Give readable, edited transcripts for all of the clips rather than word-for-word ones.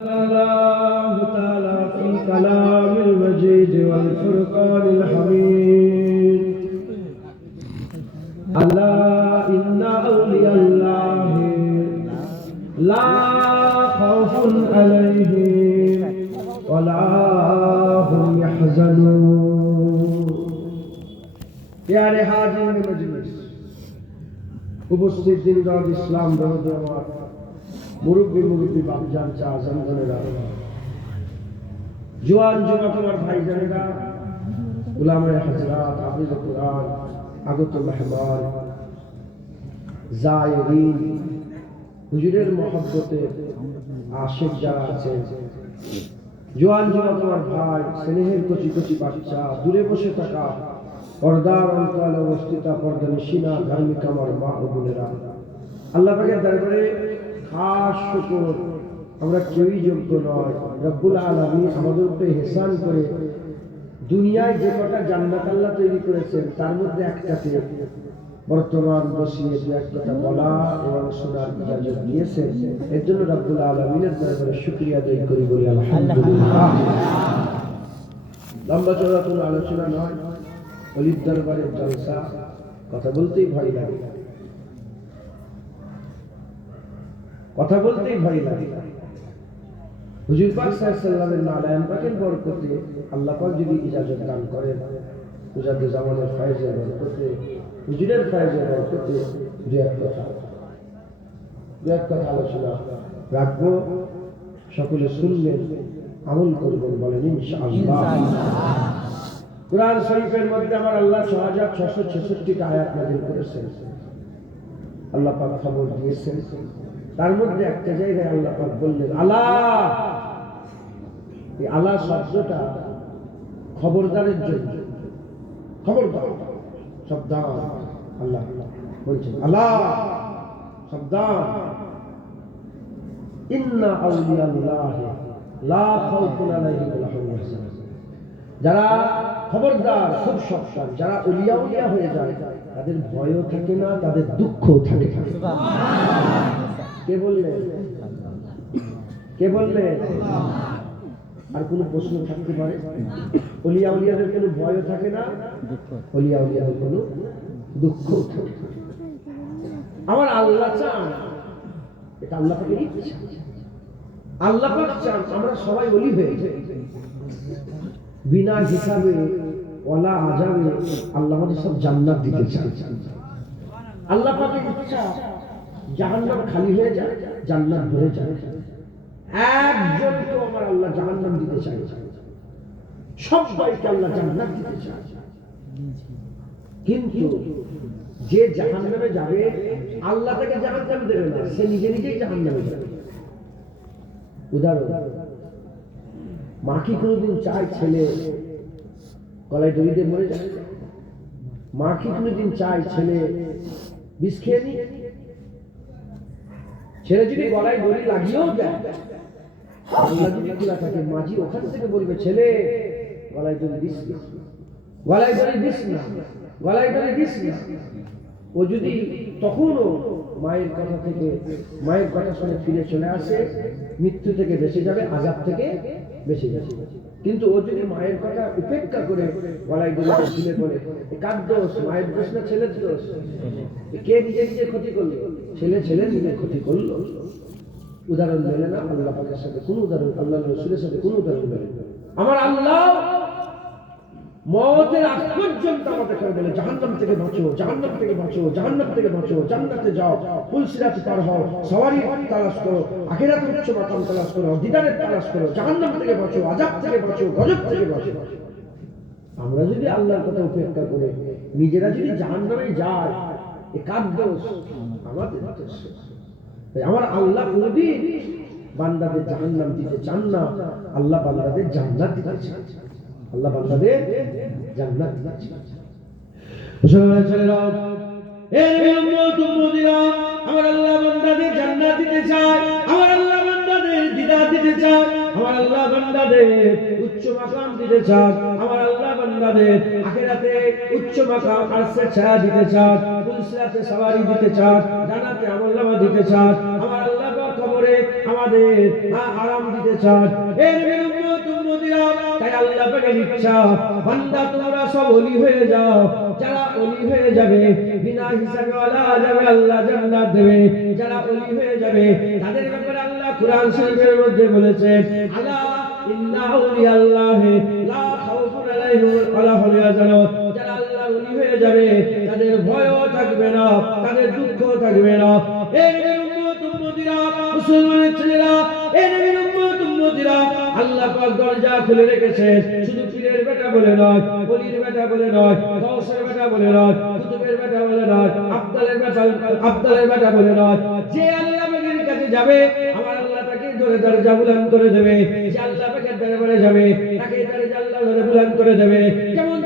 الله تعالى في كلام المجيد والفرقان الحميد. ألا إن أولياء الله لا خوف عليهم ولا هم يحزنون. प्यारे हाजिर मजलिस, उपस्थित दिनदार इस्लाम धर्म मुरब्बी बापजान चा आजमगणेरा, जुआन जुआ तुम्हार भाईजानेरा, उलामाए हजरात, हाफिज कुरान, আগত মেহমান, জায়েরিন, হুজুরের মহব্বতে আশিক যারা আছেন, জোয়ান জোয়ান তোমার ভাই, স্নেহের কচি কচি বাচ্চা, দূরে বসে থাকা পর্দার অন্তরালে অবস্থিত পর্দানিশিনা ধার্মিক আমার মা ও বোনেরা, আল্লাহ পাকের দরবারে খাস শুকর। আমরা কেউই যোগ্য নয়, রব্বুল আলামিন আমাদের উপরে ইহসান করে দুনিয়ায় যে কটা জান্নাত আল্লাহ তৈরি করেছেন তার মধ্যে একটাতে বর্তমান বসিয়ে দু এক কথা বলা এবং শোনার ইজাজত দিয়েছেন। এর জন্য রব্বুল আলামিনের দরবারে শুকরিয়া আদায় করি, বলি আলহামদুলিল্লাহ। লম্বা চড়া কোনো আলোচনা নয়, ওলির দরবারের জলসা, কথা বলতেই ভয় লাগে, কথা বলতেই ভয় লাগে। হুজুর পাক সাল্লাল্লাহু আলাইহি ওয়াসাল্লামের পাকের বরকতে আল্লাহ পাক যদি ইজাজত দান করেন, মুজাদ্দিদ জামানের ফয়েজের বরকতে, হুজুরের ফয়েজের বরকতে দু এক কথা আলোচনা রাখবো। সকলে শুনবেন, আমল করবেন, বলেন ইনশাআল্লাহ। কুরআন শরীফের মধ্যে আমার আল্লাহ 6666টা আয়াত নাযিল করেছেন। আল্লাহ পাক খবর দিয়েছেন, তার মধ্যে একটা জায়গায় আল্লাহ পাক বললেন আলা। এই আলা শব্দটা খবরদারের জন্য, খবরদার, সাবধান। আল্লাহ বলছেন আলা, সাবধান। ইন্না আউলিয়াল্লাহি লা খাউফুন আলাইহিম ওয়া লা হুম ইয়াহজানুন। যারা খবরদার, খুব সাবধান, যারা ওলিয়া ওলিয়া হয়ে যায় তাদের ভয়ও থাকে না, তাদের দুঃখও থাকে। কে বললেন? কে বললেন? আর কোন প্রশ্ন থাকতে পারে? ওলিয়া উলিয়াদের কোনো ভয়ও থাকে না, ওলিয়া উলিয়াদের কোনো দুঃখও থাকে না। আমার আল্লাহ চান, এটা আল্লাহ পাকের ইচ্ছা। আল্লাহ পাক চান আমরা সবাই ওলি হয়ে যাই, বিনা হিসাবে ওয়ালা আযাবে আল্লাহ আমাদের সব জান্নাত দিতে চান। আল্লাহ পাকের ইচ্ছা জাহান্নাম খালি হয়ে যায়, জান্নাত ভরে যায়। একজনকেও আমার আল্লাহ জাহান্নাম দিতে চায়, সবাইকে আল্লাহ জান্নাত দিতে চায়। কিন্তু যে জাহান্নামে যাবে আল্লাহ তাকে জাহান্নাম দেবে না, সে নিজে নিজেই জাহান্নামে যাবে। উদাহরণ, মা কি কোনোদিন চায় ছেলে গলায় দড়ি দিয়ে মরে যায়? মা কি কোনোদিন চায় ছেলে বিষ খেয়ে নি? ছেলে যদি গলায় দড়ি লাগিয়েও দেয়, আল্লাহ যদি খোলা থাকে, মাঝি ওখান থেকে বলবে ছেলে গলায় দড়ি দিস না, গলায় দড়ি দিস না, গলায় দড়ি দিস না। ও যদি তখনও মায়ের কথা থেকে, মায়ের কথা শুনে ফিরে চলে আসে, মৃত্যু থেকে বেঁচে যাবে, আযাব থেকে বেঁচে যাবে। কিন্তু ও যদি মায়ের কথা উপেক্ষা করে গলায় দড়ি ঝুলে পড়ে, কার দোষ? মায়ের দোষ না ছেলের দোষ? কে নিজে নিজে ক্ষতি করলো? ছেলে নিজে ক্ষতি করলো। উদাহরণ মেলে না আল্লাহ পাকের সাথে কোনো উদাহরণ, আল্লাহ রাসূলের সাথে কোনো উদাহরণ মেলে না। আমার আল্লাহ মওতের আগ পর্যন্ত আমাদের বলে জাহান্নাম থেকে বাঁচো, জাহান্নাম থেকে বাঁচো, জাহান্নাম থেকে বাঁচো, জান্নাতে যাও, পুলসিরাত পার হও, সওয়ারি তালাশ করো, আখিরাতের উচ্চ মাকাম তালাশ করো, দিদারের তালাশ করো, জাহান্নাম থেকে বাঁচো, আযাব থেকে বাঁচো, গজব থেকে বাঁচো। আমরা যদি আল্লাহর কথা উপেক্ষা করে নিজেরা যদি জাহান্নামে যাই, এ কার দোষ? আমাদের দোষ। আমার আল্লাহ কোনদিন বান্দাদের জাহান্নাম দিতে চান না, আল্লাহ বান্দাদের জান্নাত দিতে চান। আল্লাহ বান্দাদের জান্নাত দিতে চান। মুসলমান ছেলেরা, এর উম্মত উম্মতিরা, আমার আল্লাহ বান্দাদের জান্নাত দিতে চায়, আমার আল্লাহ বান্দাদের দিদার দিতে চায়, আমার আল্লাহ বান্দাদের উচ্চ মাকাম দিতে চায়, আমার আল্লাহ বান্দাদের আখিরাতে উচ্চ মাকাম আরশের ছায়া দিতে চায়, পুলসিরাতে সওয়ারি দিতে চায়, জান্নাতে আমলনামা দিতে চায়। আমার আল্লাহ কবরে আমার আমাদের আরাম দিতে চান। এর উম্মতিরা, তাই আল্লাহ পাকের ইচ্ছা বান্দা তোমরা সব ওলি হয়ে যাও। যারা ওলি হয়ে যাবে বিনা হিসাবে যাবে, আল্লাহ জান্নাত দেবে। যারা ওলি হয়ে যাবে তাদের ব্যাপারে আল্লাহ কুরআন শরীফের মধ্যে বলেছেন, আলা ইন্না আউলিয়াল্লাহি লা খাউফুন আলাইহিম ওয়া লা হুম ইয়াহজানুন। যারা আল্লাহর ওলি হয়ে যাবে তাদের ভয়ও থাকবে না, তাদের দুঃখও থাকবে না। এই নবীর উম্মতিরা, মুসলমানের ছেলেরা, এই নবীর উম্মতিরা, আল্লাহ পাক দরজা খুলে রেখেছেন। শুধু পীরের বেটা বলে নয়, ওলির বেটা বলে নয়, গাউসের বেটা বলে নয়, কুতুবের বেটা বলে নয়, আব্দালের বেটা বলে নয়। যে আল্লাহ পাকের কাছে যাবে আমার আল্লাহ তাকে ধরে দরজা বুলন্দ করে দেবে। যে আল্লাহ পাকের দরবারে যাবে তাকে দরজা আল্লাহ ধরে বুলন্দ করে দেবে। যেমন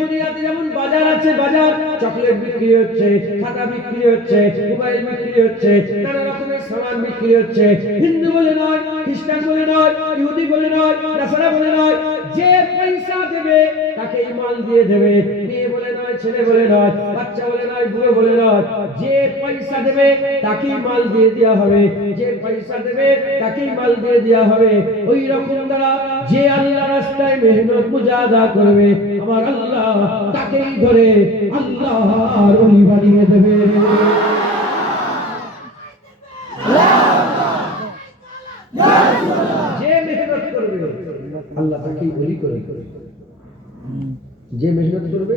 দুনিয়াতে যেমন বাজার আছে, বাজার চকলেট বিক্রি হচ্ছে, খাতা বিক্রি হচ্ছে, মোবাইল বিক্রি হচ্ছে, নানা রকমের সামান বিক্রি হচ্ছে। হিন্দু বলে নয়, খ্রিস্টান বলে নয়, ইহুদি বলে নয়, নাসারা বলে নয়, যে পয়সা দেবে তাকে মাল দিয়ে দেবে। মেয়ে বলে নয়, ছেলে বলে নয়, বাচ্চা বলে নয়, বুড়ো বলে নয়, যে পয়সা দেবে তাকেই মাল দিয়ে দেওয়া হবে। যে পয়সা দেবে তাকেই মাল দিয়ে দেওয়া হবে। ওই রকম দ্বারা যে আল্লাহ রাস্তায় মেহনত মুজাহাদা করবে আমার আল্লাহ তাকেই ধরে আল্লাহর ওলি বানিয়ে দেবে। যে মেহনত করবে আল্লাহ তাকেই ওলি করে, যে মেহনত করবে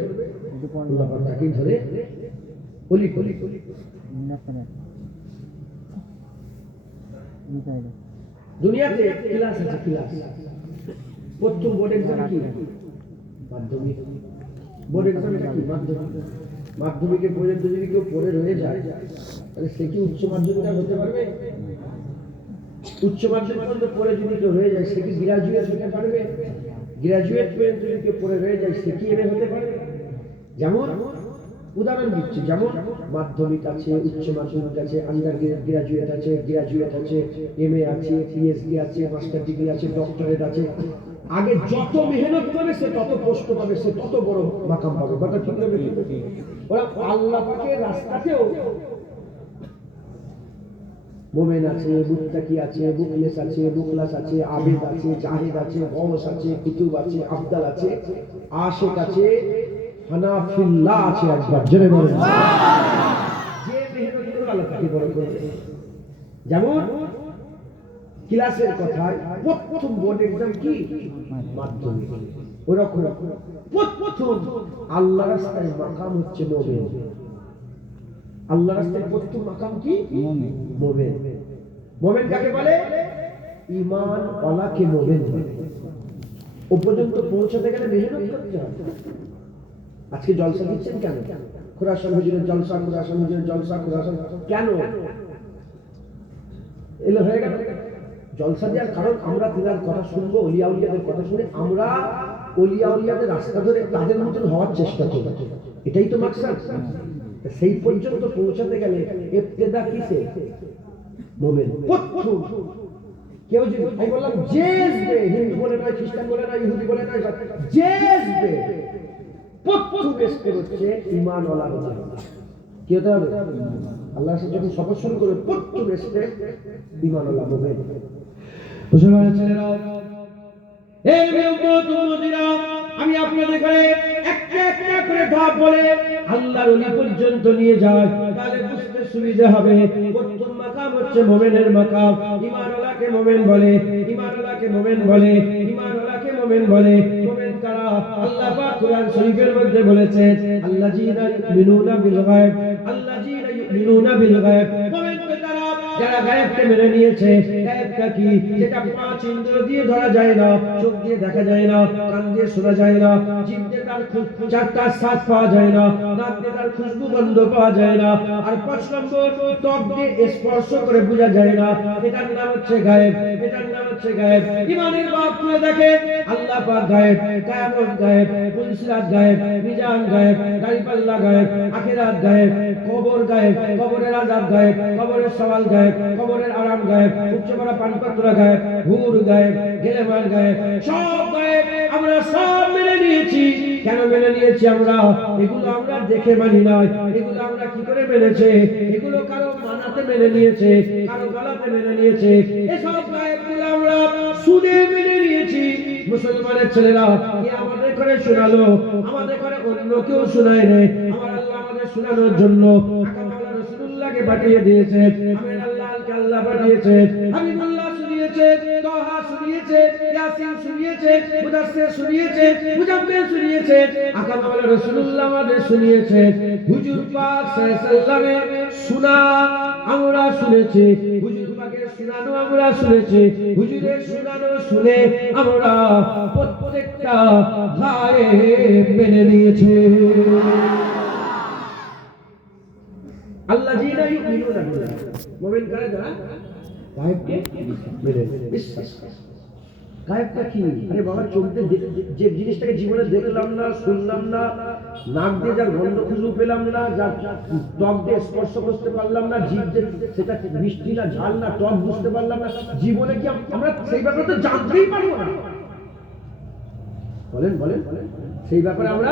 আল্লাহ তাকেই ধরে ওলি করে। দুনিয়াতে ক্লাস আছে, ক্লাস। প্রথম বোর্ড এক্সাম কি? মাধ্যমিক। বোর্ড এক্সাম এটা কি? মাধ্যমিক। মাধ্যমিকের পর্যন্ত যদি কেউ পড়ে রয়ে যায় তাহলে সে কি উচ্চ মাধ্যমিক হতে পারবে? উচ্চ মাধ্যমিক পর্যন্ত পড়ে যদি কেউ রয়ে যায় সে কি গ্রাজুয়েট হতে পারবে? গ্রাজুয়েট পর্যন্ত যদি কেউ পড়ে রয়ে যায় সে কি এমএ হতে পারবে? যেমন উদাহরণ দিচ্ছি, যেমন মাধ্যমিক আছে, উচ্চ মাধ্যমিক আছে, আন্ডার গ্রাজুয়েট আছে, গ্রাজুয়েট আছে, এমএ আছে, পিএইচডি আছে, মাস্টার ডিগ্রি আছে, ডক্টরেট আছে। আগে যত মেহনত করবে সে তত পোস্ট পাবে, সে তত বড় মাকাম পাবে। কথা ঠিক হবে? ওরা আল্লাহ পাকের রাস্তাতেও মোমেন আছে, মুত্তাকি আছে, মুখলেস আছে, মুখলাস আছে, আবেদ আছে, জাহিদ আছে, গওস আছে, কুতুব আছে, আফদাল আছে, আশিক আছে, হানাফিল্লাহ আছে। একবার জোরে বলেন যে মেহনত করে আল্লাহ তাকে বড় করবে। যেমন ক্লাসের কথায় প্রথম বোর্ড এক্সাম কি? মাধ্যমিক। ওরকম প্রথম আল্লাহ রাস্তায় মাকাম হচ্ছে মোমেন। আল্লাহ রাস্তায় প্রথম মাকাম কি? মোমেন। মোমেন কাকে বলে? ঈমান ওয়ালাকে মোমেন বলে। ও পর্যন্ত পৌঁছাতে গেলে মেহনত করতে হবে। আজকে জলসা দিচ্ছেন কেন? খুরাসান হুজুরের জলসা, খুরাসান হুজুরের জলসা, খুরাসান কেন এলো হয়ে গেল? জলসা দেওয়ার কারণ আমরা তিনার কথা শুনবো, ওলিয়া উলিয়াদের কথা শুনে আমরা ওলিয়া উলিয়াদের রাস্তা ধরে তাদের মতন হওয়ার চেষ্টা করব। এটাই তো মাকসাদ। সেই পর্যন্ত পৌঁছাতে গেলে ইবতিদা কিসে? মোমেন। প্রথম কেউ যদি আমি বললাম জেসবে, হিন্দু বলে নয়, খ্রিস্টান বলে নয়, ইহুদি বলে নয়, জেসবে প্রথম স্টেপ হচ্ছে ঈমান ওয়ালা হতে হবে। কি হতে হবে? আল্লাহর সাথে যখন শপথ শুরু করে প্রথম স্টেপ ঈমান ওয়ালা হবে। মুসলমানের ছেলেরা, এই উম্মতিরা, আমি আপনাদের করে একটা একটা করে ধাপ বলে আল্লাহর ওলি পর্যন্ত নিয়ে যায়, তাহলে বুঝতে সুবিধা হবে। প্রথম মাকাম হচ্ছে মুমিনের মাকাম। ঈমান ওয়ালাকে মুমিন বলে, ঈমান ওয়ালাকে মুমিন বলে, ঈমান ওয়ালাকে মুমিন বলে। মুমিন কারা? আল্লাহ পাক কুরআন শরীফের মধ্যে বলেছেন, আল্লাযীনা ইউমিনুনা বিল গায়ব, আল্লাযীনা ইউমিনুনা বিল গায়ব। মুমিন কারা? যারা গায়বকে মেনে নিয়েছে। গায়বটা কি? যেটা পাঁচ ইন্দ্র দিয়ে ধরা যায় না, চোখ দিয়ে দেখা যায় না, কান দিয়ে শোনা যায় না, জিভ দিয়ে তার চারটা স্বাদ পাওয়া যায় না, নাক দিয়ে তার খুশবু গন্ধ পাওয়া যায় না, আর ৫ নম্বর ত্বক দিয়ে স্পর্শ করে বোঝা যায় না। এটার নাম হচ্ছে গায়েব। এটার নাম হচ্ছে গায়েব। ঈমানের বাপ করে দেখে আল্লাহ পাক গায়েব, কিয়ামত গায়েব, পুলসিরাত গায়েব, মিজান গায়েব, দাঁড়িপাল্লা গায়েব, আখিরাত গায়েব, কবর গায়েব, কবরের আযাব গায়েব, কবরের সওয়াল গায়েব, কবরের আরাম গায়েব, উচ্চ করা পানপাত্রা গায়েব, হুর গায়েব, গেলেমান গায়েব, সব গায়েব। আমরা সব মেনে নিয়েছি। কেন মেনে নিয়েছি আমরা? এগুলো আমরা দেখে মানি নাই। এগুলো আমরা কি করে মেনেছে? এগুলো কারো মানাতে মেনে নিয়েছে, কারো গলাতে মেনে নিয়েছে, এসব গায়েবগুলো আমরা শুনে মেনে নিয়েছি। মুসলমানের ছেলেরা কে আমাদের করে শোনালো? আমাদের করে অন্য কেউ শোনায় রে। আমার আল্লাহ আমাদের শোনানোর জন্য আকামাওয়ালা রাসূলুল্লাহকে পাঠিয়ে দিয়েছে। আমির আল্লাহকে আল্লাহ পাঠিয়েছে। হাবিবুল্লাহ শুনিয়েছে, তাহা শুনিয়েছে, ইয়াসিন শুনিয়েছে, মুদাসসির শুনিয়েছে, মুজাম্মিল শুনিয়েছে, আকামাওয়ালা রাসূলুল্লাহ আমাদের শুনিয়েছে। হুজুর পাক সাল্লাল্লাহু আলাইহি ওয়াসাল্লামের শোনা আমরা শুনেছি, হুজুর পাকের শোনানো আমরা শুনেছি। হুজুরের শোনানো শুনে আমরা প্রত্যেকটা গায়েব মেনে নিয়েছি। আল্লাযীনা ইউমিনুনা বিল্লাহ, মুমিন কারা যারা গায়েবকে মেনে বিশ্বাস করে। গায়েবটা কি? আরে বাবা, চোখে যে জিনিসটাকে জীবনে দেখলাম না, শুনলাম না, নাক দিয়ে যার গন্ধ খুঁজে পেলাম না, যার ত্বক দিয়ে স্পর্শ করতে পারলাম না, জিভ দিয়ে সেটা মিষ্টি না ঝাল না টক বুঝতে পারলাম না, জীবনে কি আমরা সেই ব্যাপারে তো জানতেই পারবো না? বলেন বলেন, সেই ব্যাপারে আমরা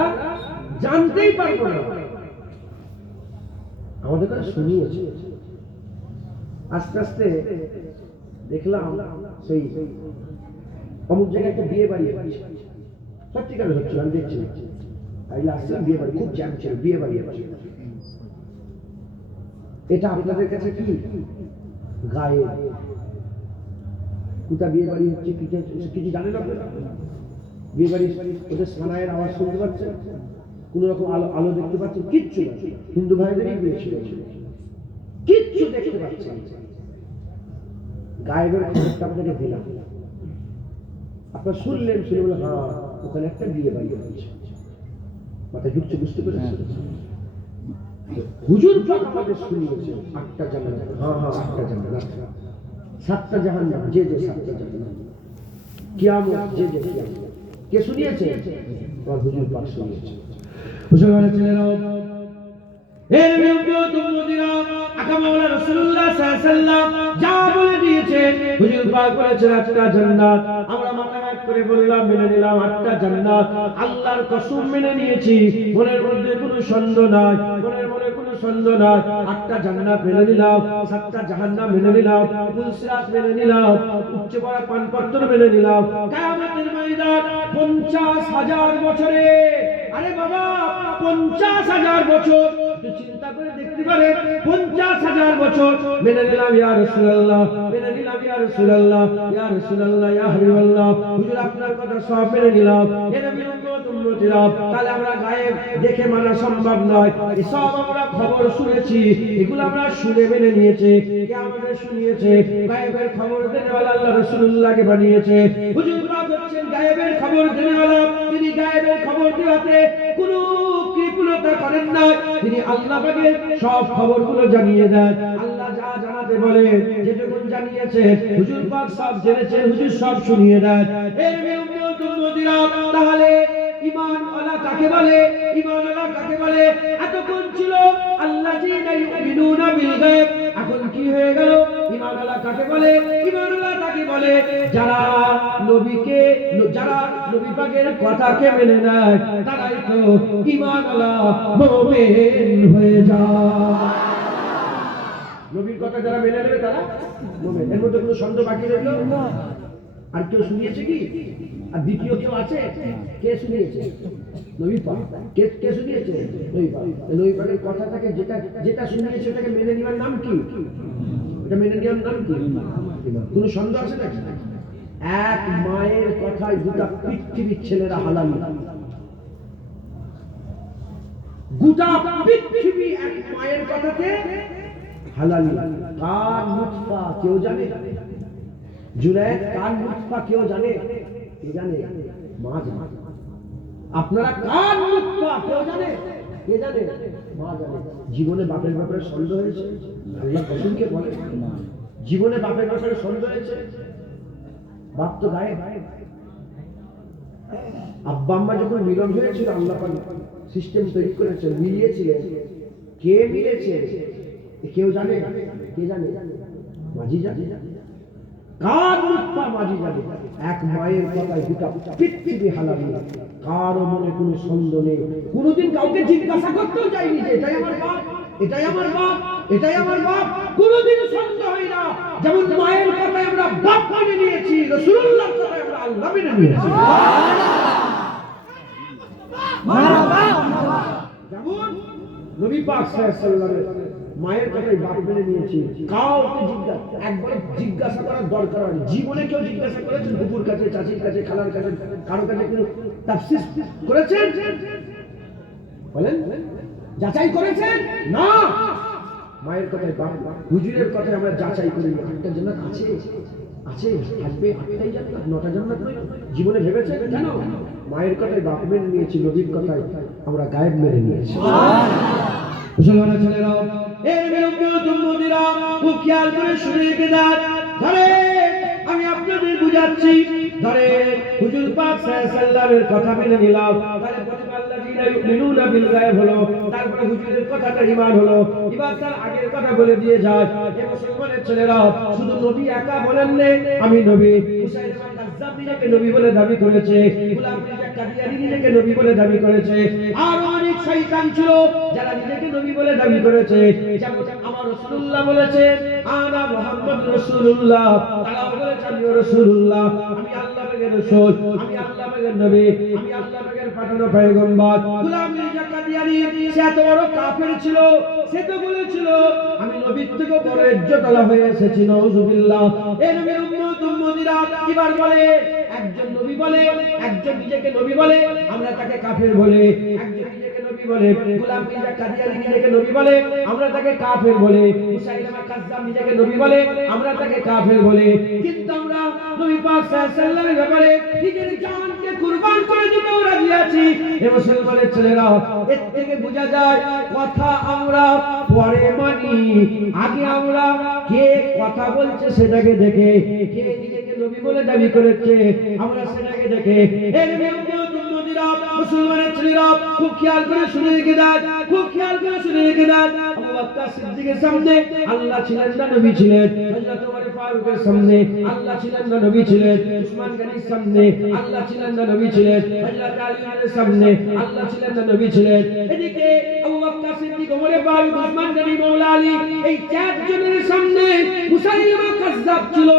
জানতেই পারবো না। আমাদের কাছে শুনিয়েছে, আস্তে আস্তে দেখলাম সেই অমুক জায়গায় একটা বিয়ে বাড়ি হচ্ছে, সত্যিকারে হচ্ছে, আমি দেখছি। আসছিলাম বিয়ে বাড়ি, খুব জ্যাম ছিল, বিয়ে বাড়ি হচ্ছে। এটা আপনাদের কাছে কি গায়ে কোথা বিয়ে বাড়ি হচ্ছে কিছু জানেন আপনারা? বিয়ে বাড়ি ওদের সানায়ের আওয়াজ শুনতে পাচ্ছেন, কোন রকম আলো আলো দেখতে পাচ্ছেন? কিচ্ছু না, হিন্দু ভাইদেরই বিয়ে ছিল, কিচ্ছু দেখতে পাচ্ছেন। গায়েবের খবরটা আপনাকে দিলাম, আপনারা শুনলেন, শুনে বলে হ্যাঁ ওখানে একটা বিয়ে বাড়ি হচ্ছে, মাথায় ঢুকছে, বুঝতে পেরেছেন? হুজুর পাক আমাদের শুনিয়েছে আটটা জান্নাত, হ্যাঁ হ্যাঁ আটটা জান্নাত, সাতটা জাহান্নাম, যে যে সাতটা জাহান্নাম, কিয়ামত যে যে কিয়ামত। কে শুনিয়েছে? আমার হুজুর পাক শুনিয়েছে। মুসলমানের ছেলেরাও, এর বিরুদ্ধ উম্মতিরা আকামাওয়ালা রাসূলুল্লাহ সাল্লাল্লাহু আলাইহি ওয়াসাল্লাম যা বলে দিয়েছেন, হুজুর পাক বলেছেন আটটা জান্নাত। আমরা মাথা হাত করে বললাম মেনে নিলাম আটটা জান্নাত, আল্লাহর কসম মেনে নিয়েছি, মনের মধ্যে কোনো সন্দেহ নাই, মনের মনে কোনো সন্দেহ নাই। আটটা জান্নাত মেনে নিলাম, সাতটা জাহান্নাম মেনে নিলাম, পুলসিরাত মেনে নিলাম, উচ্চে পড়া পানপত্র মেনে নিলাম, কিয়ামতের ময়দান 50,000 বছরে, আরে বাবা 50,000 বছর, চিন্তা করে দেখতে পারে 50,000 বছর মেনে নিলাম ইয়া রাসূলুল্লাহ, মেনে নিলাম ইয়া রাসূলুল্লাহ, ইয়া রাসূলুল্লাহ, ইয়া হাবিবাল্লাহ, হুজুর আপনার কথা সব মেনে নিলাম। এর উম্মতিরা, তাহলে আমরা গায়েব দেখে মানা সম্ভব নয়, এসব আমরা খবর শুনেছি, এগুলো আমরা শুনে মেনে নিয়েছে। কে আমাদের শুনিয়েছে? গায়েবের খবর দেনেওয়ালা আল্লাহ রাসূলুল্লাহকে বানিয়েছে। হুজুর পাক হচ্ছেন গায়েবের খবর দেনেওয়ালা, তিনি গায়েবের খবর দেওয়াতে কোনো কৃপণতা করেন না, তিনি আল্লাহ পাকের সব খবরগুলো জানিয়ে দেন। আল্লাহ যা জানাতে বলে, যেটুকু জানিয়েছে হুজুর পাক সব জেনেছেন, হুজুর সব শুনিয়ে দেন। এই উম্মতিরা, তাহলে ঈমানওয়ালা কাকে বলে? ঈমানওয়ালা কাকে বলে? এতক্ষণ ছিল আল্লাযীনা ইউমিনুনা বিল গায়ব, এখন কি হয়ে গেল? ঈমানওয়ালা কাকে বলে? ঈমানওয়ালা তাকে বলে যারা নবীকে, যারা নবী পাকের কথাকে মেনে নেয়, তারাই তো ঈমানওয়ালা মুমিন হয়ে যায়। নবীর কথা যারা মেনে নেবে তারা মুমিন, এর মধ্যে কোনো সন্দেহ বাকি রইল না। আর কেউ শুনিয়েছে কি? আর দ্বিতীয় কেউ আছে? কে শুনিয়েছে? নবী পাক। কে শুনিয়েছে? নবী পাক। নবী পাকের কথাটাকে যেটা যেটা শুনিয়েছে ওটাকে মেনে নেওয়ার নাম কি? এটা মেনে নেওয়ার নাম কি? কোনো সন্দেহ আছে নাকি? এক মায়ের কথায় গোটা পৃথিবীর ছেলেরা হালাল, গোটা পৃথিবী এক মায়ের কথাতে হালাল। কার নুতফা কেউ জানে? জুনায়েদ কার নুতফা কেউ জানে? কে জানে? মা জানে। আপনারা কার নুতফা কেউ জানে? কে জানে? মা জানে। জীবনে বাপের ব্যাপারে সন্দেহ হয়েছে? আল্লাহ কসমকে বলে জীবনে বাপের ব্যাপারে সন্দেহ হয়েছে? বাপ তো গায়েব। আব্বা আম্মা যখন মিলন হয়েছিল, আল্লাহ পাক সিস্টেম তৈরি করেছেন, মিলিয়েছিলেন। কে মিলেছে? কেউ জানে? কে জানে? মাঝি জানে। কার নুতফা? মাঝি জানে। এক মায়ের কথায় গোটা পৃথিবী হালাল। কারো মনে কোনো সন্দেহ নেই, কোনোদিন কাউকে জিজ্ঞাসা করতেও যায়নি যে এটাই আমার বাপ, এটাই আমার বাপ। এটাই আমার বাপ, কোনোদিন সন্দেহ হয় না। যেমন মায়ের কথায় আমরা বাপ মেনে নিয়েছি, রাসূলুল্লাহর কথায় আমরা আল্লাহ মেনে নিয়েছি। যেমন নবী পাক সাল্লাল্লাহু আলাইহি ওয়াসাল্লামের মায়ের কথাই বাপ মেনে নিয়েছি। কাউকে একবার জিজ্ঞাসা করার দরকার হয়, জীবনে কেউ জিজ্ঞাসা করেছেন বুবুর কাছে, চাচির কাছে, খালার কাছে, কারো কাছে কেউ তাফসীর করেছেন? বলেন, যাচাই করেছেন? না। মায়ের কথাই বাপ, হুজুরের কথাই আমরা যাচাই করি। একটা জান্নাত আছে, আছে, থাকবে, একটাই জান্নাত, 9টা জান্নাত নয়। জীবনে ভেবেছেন? কেন? মায়ের কথাই বাপ মেনে নিয়েছি, নবীর কথাই আমরা গায়েব মেনে নিয়েছি। মুসলমানের ছেলেরা, এর বিরুদ্ধে খুব খেয়াল করে শুনে রেখে দেন। ধরে আমি আপনাদের বুঝাচ্ছি, ধরে হুজুর পাক সাল্লাল্লাহু আলাইহি কথা মেনে নিলাম, তাহলে প্রথমে আল্লাযীনা ইউমিনুনা বিল গায়ব হলো, তারপরে হুজুরের কথাটা ঈমান হলো। এবার তার আগের কথা বলে দিয়ে যায়। এ মুসলমানের ছেলেরা, শুধু নবী একা বলেন না আমি নবী। মুসাইলামা কাজ্জাব নিজেকে নবী বলে দাবি করেছে, গোলাম মির্জা কাদিয়ানী নিজেকে নবী বলে দাবি করেছে, আর অনেক শয়তান ছিল যারা নিজেকে নবী বলে দাবি করেছে। যেমন আমার রাসূলুল্লাহ বলেছেন আনা মুহাম্মদ রাসূলুল্লাহ, তারাও বলেছে আমি রাসূলুল্লাহ, আমি আল্লাহ পাকের রাসূল, আমি আল্লাহ পাকের নবী, আমি আল্লাহ পাকের পাঠানো পয়গম্বর। গোলাম মির্জা কাদিয়ানী সে এত বড় কাফের ছিল, সে তো বলেছিল আমি নবীর থেকে বড় ইজ্জতওয়ালা হয়ে এসেছি, নাউযুবিল্লাহ। এই নবীর উম্মতিরা এবার বলে, একজন নবী বলে, একজন নিজেকে নবী বলে, আমরা তাকে কাফের বলে। একজন নিজেকে নবী বলে, গোলাম মির্জা কাদিয়ানী নিজেকে নবী বলে, আমরা তাকে কাফের বলে। মুসাইলামা কাজ্জাব নিজেকে নবী বলে, আমরা তাকে কাফের বলে। কিন্তু আমরা নবী পাক সাল্লাল্লাহু আলাইহি ওয়াসাল্লামের ব্যাপারে নিজের জানকে কুরবান করে দিতেও রাজি আছি। এ মুসলমানের ছেলেরা, এর থেকে বোঝা যায় কথা আমরা পরে মানি, আগে আমরা কে কথা বলছে সেটাকে দেখে, কে নিজেকে নবী বলে দাবি করেছে আমরা সেটাকে দেখে। এর উম্মতিরা, মুসলমানের ছেলেরা, খুব খেয়াল করে শুনে রেখে দেন, খুব খেয়াল করে শুনে রেখে দেন। আবু বকর সিদ্দিকের সামনে আল্লাহ ছিলেন না নবী ছিলেন, হযরত ওমর ফারুকের সামনে আল্লাহ ছিলেন না নবী ছিলেন, উসমান গনির সামনে আল্লাহ ছিলেন না নবী ছিলেন, হযরত আলীর সামনে আল্লাহ ছিলেন না নবী ছিলেন। এদিকে আবু বকর সিদ্দিক, ওমর ফারুক, উসমান গনি, মাওলা আলী, এই চারজনের সামনে মুসাইলামা কাজ্জাব ছিল।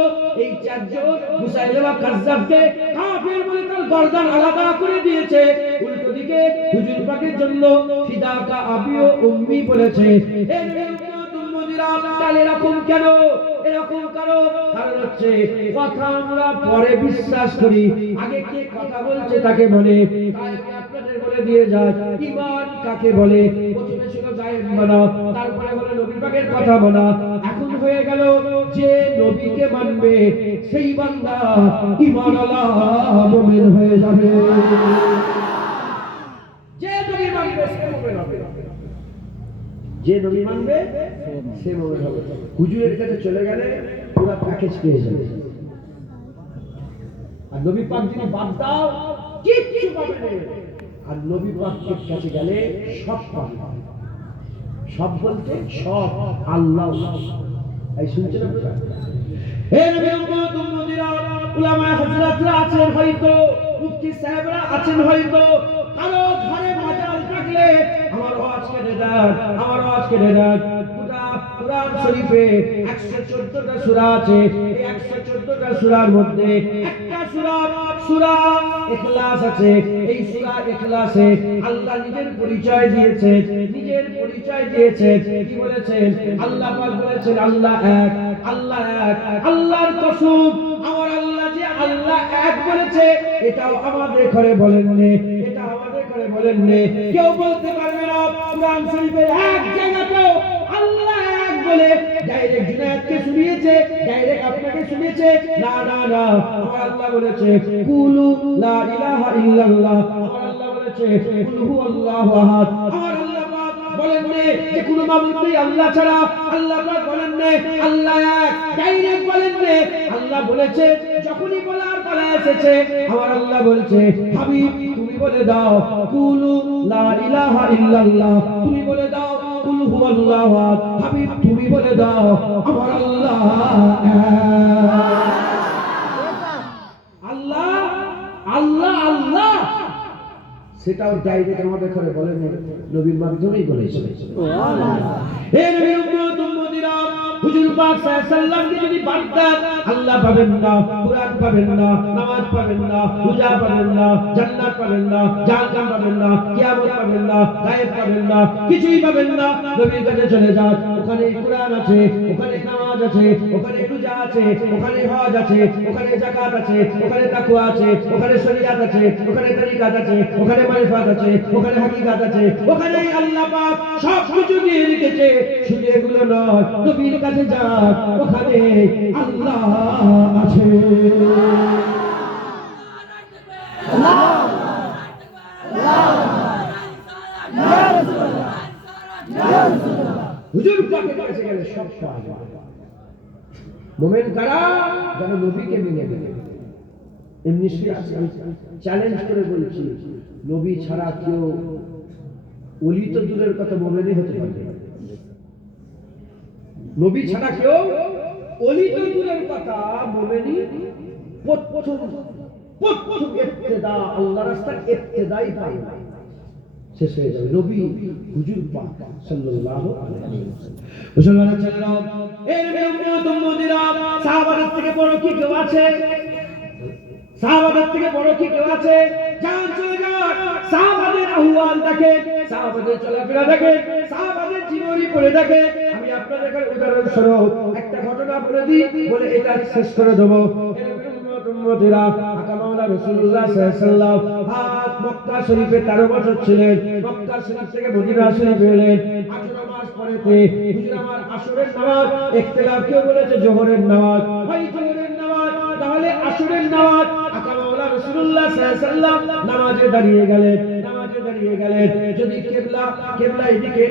এই চারজন মুসাইলামা কাজ্জাবকে কাফের বলে তার গর্দান আলাদা করে দিয়েছে। উল্টো দিকে হুজুর পাকের জন্য ফিদাকা আবি ও উম্মি বলেছে। এরকম কেন? এরকম কারণ হচ্ছে কথা আমরা পরে বিশ্বাস করি, আগে কে কথা বলছে তাকে বলে। তাই আমি আপনাদের বলে দিয়ে যাই, ঈমান কাকে বলে? প্রথমে ছিল গায়েব মানা, তারপরে হলো নবী পাকের কথা মানা, এখন হয়ে গেল যে নবীকে মানবে সেই বান্দা ঈমানওয়ালা মুমিন হয়ে যাবে। যে নবী মানবে সে মুমিন হবে, যে নবী মানবে সে মুমিন হবে। হুজুরের কাছে চলে গেলে পুরো প্যাকেজ পেয়ে যাবে। আর নবী পাক যদি বাদ দাও কিচ্ছু পাবে না। আর নবী পাকের কাছে গেলে সব পাবে। সব বলতে সব, আল্লাহ। এই শুনছেন আপনারা? হে নবী উম্মতিরা, উলামা হযরতরা আছেন হয়তো, মুফতি সাহেবরা আছেন হয়তো, কারো ঘরে মাজার থাকলে আমার ওয়াজ কেটে দেন, আমার ওয়াজ কেটে দেন। কুরআন শরীফে 114টা সূরা আছে। এই 114টা সূরার মধ্যে একটা সূরা ইখলাস আছে। এই সূরা ইখলাসে আল্লাহ নিজের পরিচয় দিয়েছেন, নিজের পরিচয় দিয়েছেন। কি বলেছেন? আল্লাহ পাক বলেছেন আল্লাহ এক, আল্লাহ এক। আল্লাহর কসম, আমার আল্লাহ যে আল্লাহ এক বলেছে এটাও আমাদের ঘরে বলেন নে, এটা আমাদের ঘরে বলেন নে। কেউ বলতে পারবে না কুরআন শরীফের এক জায়গাতেও আল্লাহ এক বলে ডাইরেক্ট জুনায়েদকে শুনিয়েছে, ডাইরেক্ট আপনাকে শুনিয়েছে। না না না, আমার আল্লাহ বলেছে কুলু লা ইলাহা ইল্লাল্লাহ, আমার আল্লাহ বলেছে কুল হুয়াল্লাহু আহাদ। আমার আল্লাহ পাক বলেন নে যে কোনো মাবুদ নেই আল্লাহ ছাড়া। আল্লাহ পাক বলেন নে আল্লাহ এক, ডাইরেক্ট বলেন নে। আল্লাহ বলেছে যখনই বলার বলা এসেছে আমার আল্লাহ বলছে হাবিব তুমি বলে দাও কুলু লা ইলাহা ইল্লাল্লাহ, তুমি বলে দাও কুল হুয়াল্লাহু আহাদ। হাবিব তুমি বলে দাও আমার আল্লাহ আল্লাহ আল্লাহ আল্লাহ। সেটাও ডাইরেক্ট আমাদের ঘরে বলেন, নবীর মাধ্যমেই বলেছে। সুবহানাল্লাহ। হে নবীর উম্মত হুজুর পাক সাল্লাল্লাহু আলাইহি যদি বাদ দেন আল্লাহ পাবেন না, কুরআন পাবেন না, নামাজ পাবেন না, রোজা পাবেন না, জান্নাত পাবেন না, জাহান্নাম পাবেন না, কিয়ামত পাবেন না, গায়েব পাবেন না, কিছুই পাবেন না। নবীর কাছে চলে যান, ওখানে কুরআন আছে, ওখানে নামাজ আছে, ওখানে রোজা আছে, ওখানে হজ আছে, ওখানে যাকাত আছে, ওখানে তাকওয়া আছে, ওখানে শরীয়ত আছে, ওখানে তরিকাত আছে, ওখানে মারিফাত আছে, ওখানে হাকিকাত আছে, ওখানে আল্লাহ পাক সব কিছু দিয়ে রেখেছে। শুধু এগুলো নয়, নবীর কাছে যান, ওখানে আল্লাহ আছে। হুজুর পাকের কাছে গেলে সব পাওয়া যায়। মুমিন কারা? যারা নবীকে মেনে নেবে। এমনি চ্যালেঞ্জ করে বলছি, নবী ছাড়া কেউ ওলি তো দূরের কথা মুমিনই হতে পারে। নবী ছাড়া কেউ ওলি তো দূরের কথা মুমিনই প্রথম ইবতিদা আল্লাহর রাস্তায় ইবতিদাই পায় না, শেষ হয়ে যাবে। নবী হুজুর পাক সাল্লাল্লাহু আলাইহি ওয়াসাল্লাম। মুসলমানের ছেলেরা, এর উম্মত উম্মতিরা, সাহাবাদের থেকে বড় কি কেউ আছে? সাহাবাদের থেকে বড় কি কেউ আছে? যান চলে যান, সাহাবাদের আহওয়াল দেখেন, সাহাবাদের চলাফেরা দেখেন, সাহাবাদের জীবনী পড়ে দেখেন। আমি আপনাদের কাছে উদাহরণস্বরূপ একটা ঘটনা বলে দিই, বলে এটা শেষ করে দেবো। উম্মতিরা, আকা মাওলা রাসূলুল্লাহ সাল্লাল্লাহু আলাইহি ওয়াসাল্লাম মক্কা শরীফে 13 বছর ছিলেন। মক্কা শরীফ থেকে মদিনা শরীফে এলেন 18 মাস পরেতে। হুজুর আমার আসরের নামাজ, ইখতিলাফ কেউ বলেছে জোহরের নামাজ, ভাই জোহরের নামাজ, তাহলে আসরের নামাজ। আকা মাওলা রাসূলুল্লাহ সাল্লাল্লাহু আলাইহি ওয়াসাল্লাম নামাজে দাঁড়িয়ে গেলেন, নামাজে দাঁড়িয়ে গেলেন। যদি কিবলা এদিকে,